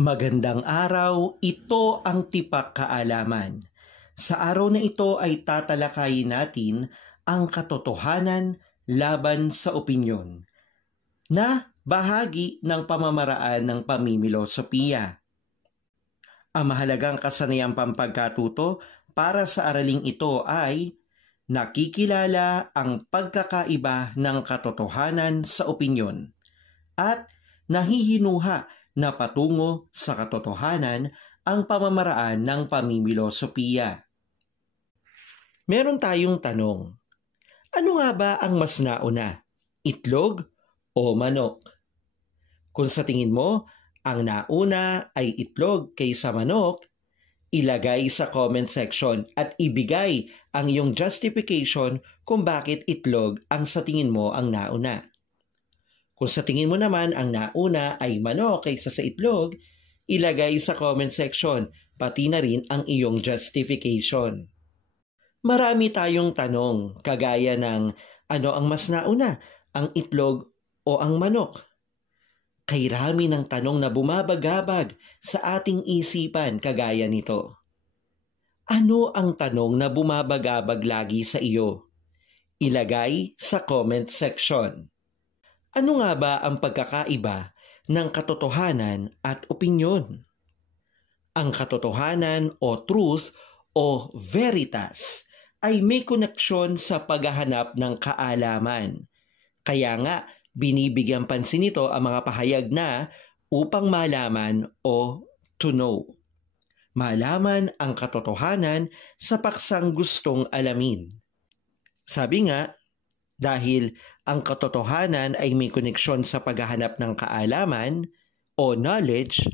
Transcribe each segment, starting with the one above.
Magandang araw, ito ang Tipak Kaalaman. Sa araw na ito ay tatalakayin natin ang katotohanan laban sa opinyon na bahagi ng pamamaraan ng pamimilosopiya. Ang mahalagang kasanayang pampagkatuto para sa araling ito ay nakikilala ang pagkakaiba ng katotohanan sa opinyon at nahihinuha na patungo sa katotohanan ang pamamaraan ng pamimilosopiya. Meron tayong tanong, ano nga ba ang mas nauna, itlog o manok? Kung sa tingin mo, ang nauna ay itlog kaysa manok, ilagay sa comment section at ibigay ang iyong justification kung bakit itlog ang sa tingin mo ang nauna. Kung sa tingin mo naman ang nauna ay manok kaysa sa itlog, ilagay sa comment section, pati na rin ang iyong justification. Marami tayong tanong, kagaya ng ano ang mas nauna, ang itlog o ang manok? Kay rami ng tanong na bumabagabag sa ating isipan kagaya nito. Ano ang tanong na bumabagabag lagi sa iyo? Ilagay sa comment section. Ano nga ba ang pagkakaiba ng katotohanan at opinyon? Ang katotohanan o truth o veritas ay may koneksyon sa paghahanap ng kaalaman. Kaya nga, binibigyan pansin nito ang mga pahayag na upang malaman o to know. Malaman ang katotohanan sa paksang gustong alamin. Sabi nga, dahil ang katotohanan ay may koneksyon sa paghahanap ng kaalaman o knowledge,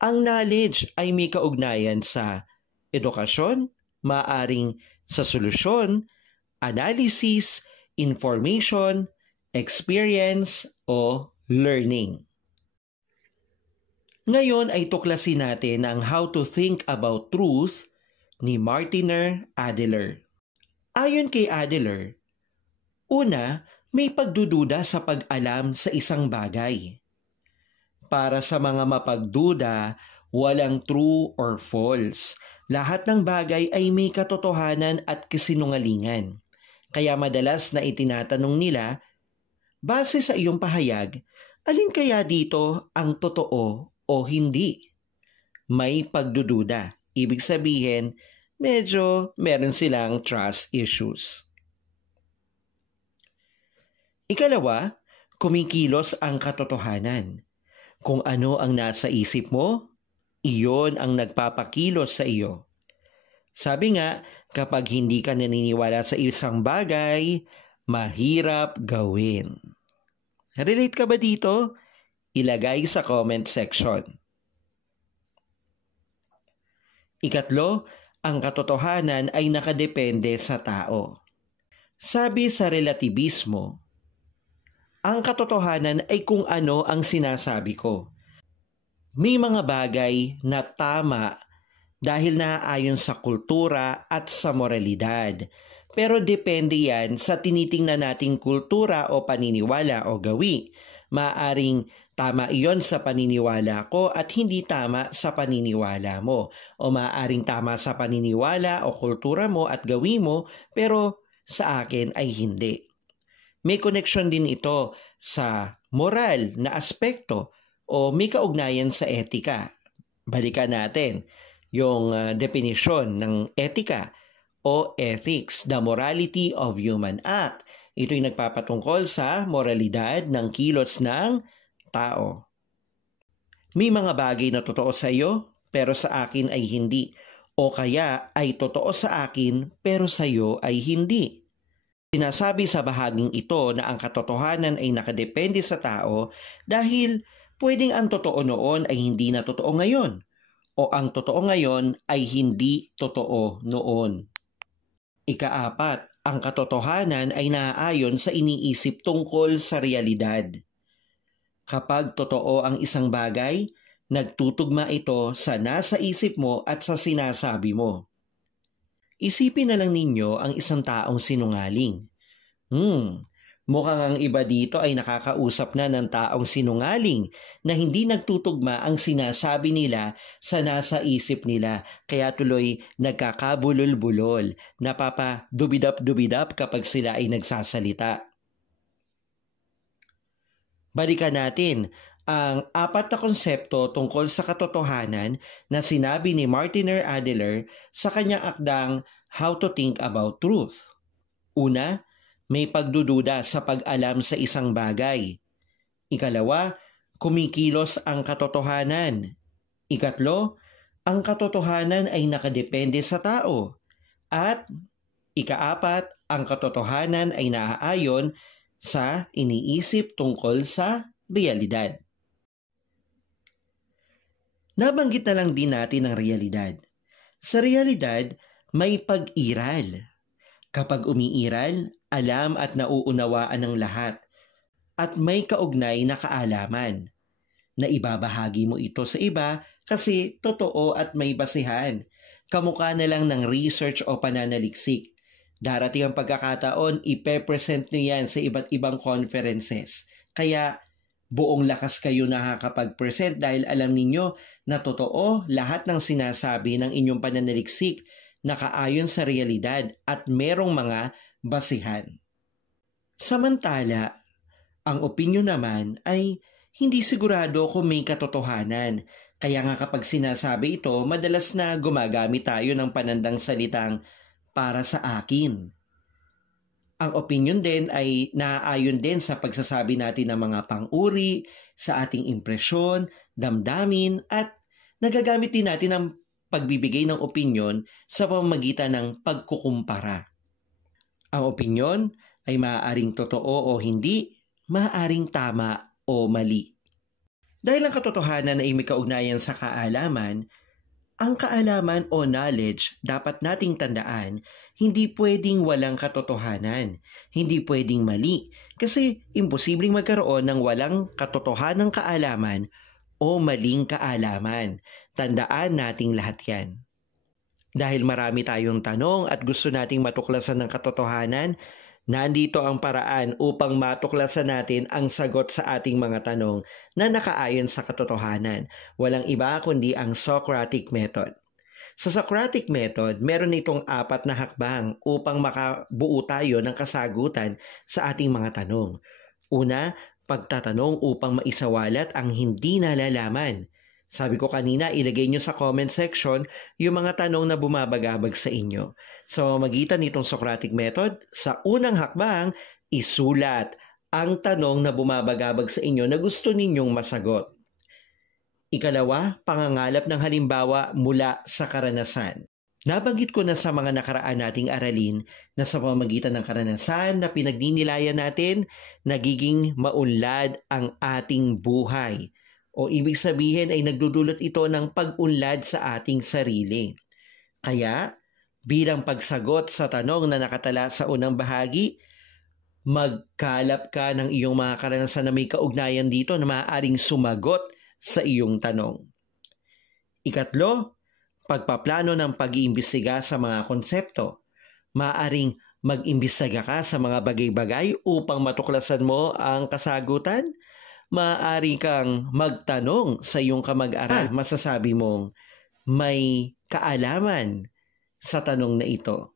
ang knowledge ay may kaugnayan sa edukasyon, maaring sa solusyon, analysis, information, experience, o learning. Ngayon ay tuklasin natin ang How to Think About Truth ni Martiner Adler. Ayon kay Adler, una, may pagdududa sa pag-alam sa isang bagay. Para sa mga mapagduda, walang true or false. Lahat ng bagay ay may katotohanan at kasinungalingan. Kaya madalas na itinatanong nila, base sa iyong pahayag, alin kaya dito ang totoo o hindi? May pagdududa. Ibig sabihin, medyo meron silang trust issues. Ikalawa, kumikilos ang katotohanan. Kung ano ang nasa isip mo, iyon ang nagpapakilos sa iyo. Sabi nga, kapag hindi ka naniniwala sa isang bagay, mahirap gawin. Relate ka ba dito? Ilagay sa comment section. Ikatlo, ang katotohanan ay nakadepende sa tao. Sabi sa relativismo, ang katotohanan ay kung ano ang sinasabi ko. May mga bagay na tama dahil naaayon sa kultura at sa moralidad. Pero depende yan sa tinitingnan nating kultura o paniniwala o gawi. Maaring tama iyon sa paniniwala ko at hindi tama sa paniniwala mo. O maaring tama sa paniniwala o kultura mo at gawi mo, pero sa akin ay hindi. May koneksyon din ito sa moral na aspekto o may kaugnayan sa etika. Balikan natin yung definisyon ng etika o ethics, the morality of human act. Ito'y nagpapatungkol sa moralidad ng kilos ng tao. May mga bagay na totoo sa iyo pero sa akin ay hindi. O kaya ay totoo sa akin pero sa iyo ay hindi. Sinasabi sa bahaging ito na ang katotohanan ay nakadepende sa tao dahil pwedeng ang totoo noon ay hindi na totoo ngayon o ang totoo ngayon ay hindi totoo noon. Ikaapat, ang katotohanan ay naaayon sa iniisip tungkol sa realidad. Kapag totoo ang isang bagay, nagtutugma ito sa nasa isip mo at sa sinasabi mo. Isipin na lang ninyo ang isang taong sinungaling. Mukhang ang iba dito ay nakakausap na ng taong sinungaling na hindi nagtutugma ang sinasabi nila sa nasa isip nila. Kaya tuloy nagkakabulol-bulol, napapa-dubidap-dubidap kapag sila ay nagsasalita. Balikan natin ang 4 na konsepto tungkol sa katotohanan na sinabi ni Martin Adler sa kanyang akdang How to Think About Truth. Una, may pagdududa sa pag-alam sa isang bagay. Ikalawa, kumikilos ang katotohanan. Ikatlo, ang katotohanan ay nakadepende sa tao. At ikaapat, ang katotohanan ay naaayon sa iniisip tungkol sa realidad. Nabanggit na lang din natin ang realidad. Sa realidad, may pag-iral. Kapag umiiral, alam at nauunawaan ng lahat at may kaugnay na kaalaman na ibabahagi mo ito sa iba kasi totoo at may basihan. Kamukha na lang ng research o pananaliksik. Darating ang pagkakataon, ipe-present nyo yan sa iba't ibang conferences. Kaya buong lakas kayo nakakapag-present dahil alam ninyo na totoo lahat ng sinasabi ng inyong pananaliksik nakaayon sa realidad at merong mga basihan. Samantala, ang opinyon naman ay hindi sigurado kung may katotohanan. Kaya nga kapag sinasabi ito, madalas na gumagamit tayo ng panandang salitang para sa akin. Ang opinyon din ay naaayon din sa pagsasabi natin ng mga pang-uri, sa ating impresyon, damdamin, at nagagamit din natin ang pagbibigay ng opinyon sa pamamagitan ng pagkukumpara. Ang opinyon ay maaaring totoo o hindi, maaaring tama o mali. Dahil ang katotohanan ay may kaugnayan sa kaalaman, ang kaalaman o knowledge dapat nating tandaan, hindi pwedeng walang katotohanan, hindi pwedeng mali, kasi imposibleng magkaroon ng walang katotohanang kaalaman o maling kaalaman. Tandaan nating lahat yan. Dahil marami tayong tanong at gusto nating matuklasan ng katotohanan, nandito ang paraan upang matuklasan natin ang sagot sa ating mga tanong na nakaayon sa katotohanan. Walang iba kundi ang Socratic Method. Sa Socratic Method, meron itong 4 na hakbang upang makabuo tayo ng kasagutan sa ating mga tanong. Una, pagtatanong upang maisawalat ang hindi nalalaman. Sabi ko kanina, ilagay nyo sa comment section yung mga tanong na bumabagabag sa inyo. Sa magitan nitong Socratic Method, sa unang hakbang, isulat ang tanong na bumabagabag sa inyo na gusto ninyong masagot. Ikalawa, pangangalap ng halimbawa mula sa karanasan. Nabanggit ko na sa mga nakaraan nating aralin na sa pamamagitan ng karanasan na pinagdinilayan natin, nagiging maunlad ang ating buhay. O ibig sabihin ay nagdudulot ito ng pag-unlad sa ating sarili. Kaya, bilang pagsagot sa tanong na nakatala sa unang bahagi, magkalap ka ng iyong mga karanasan na may kaugnayan dito na maaaring sumagot sa iyong tanong. Ikatlo, pagpaplano ng pag-iimbestiga sa mga konsepto. Maaaring mag-imbestiga ka sa mga bagay-bagay upang matuklasan mo ang kasagutan. Maaari kang magtanong sa iyong kamag-aral. Masasabi mong may kaalaman sa tanong na ito.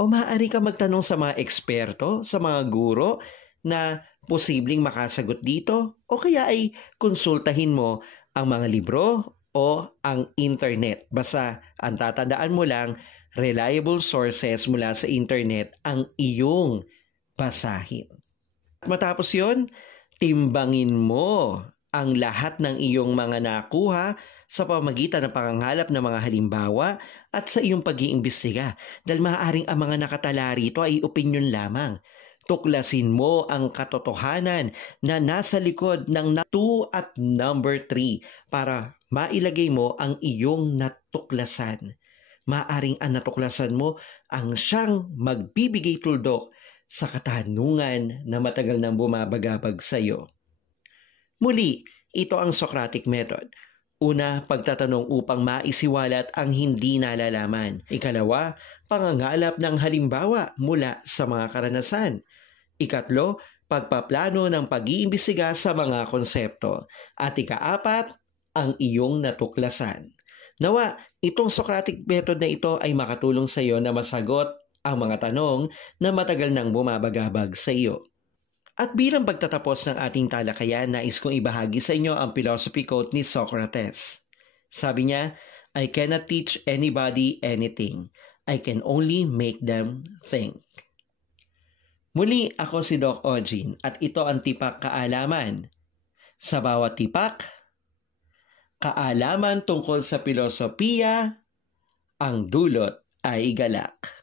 O maaari kang magtanong sa mga eksperto, sa mga guro na posibleng makasagot dito. O kaya ay konsultahin mo ang mga libro o ang internet. Basta ang tatandaan mo lang, reliable sources mula sa internet ang iyong basahin. At matapos yon, timbangin mo ang lahat ng iyong mga nakuha sa pamamagitan ng pangangalap ng mga halimbawa at sa iyong pag-iimbestiga. Dahil maaaring ang mga nakatala rito ay opinyon lamang. Tuklasin mo ang katotohanan na nasa likod ng 2 at number 3 para mailagay mo ang iyong natuklasan. Maaaring ang natuklasan mo ang siyang magbibigay tuldok sa katanungan na matagal nang bumabagabag sa iyo. Muli, ito ang Socratic Method. Una, pagtatanong upang maisiwalat ang hindi nalalaman. Ikalawa, pangangalap ng halimbawa mula sa mga karanasan. Ikatlo, pagpaplano ng pag-iimbestiga sa mga konsepto. At ika-4, ang iyong natuklasan. Nawa, itong Socratic method na ito ay makatulong sa iyo na masagot ang mga tanong na matagal nang bumabagabag sa iyo. At bilang pagtatapos ng ating talakayan, nais kong ibahagi sa inyo ang philosophy quote ni Socrates. Sabi niya, "I cannot teach anybody anything. I can only make them think." Muli, ako si Doc Ojin at ito ang Tipak Kaalaman. Sa bawat tipak, kaalaman tungkol sa pilosopiya, ang dulot ay galak.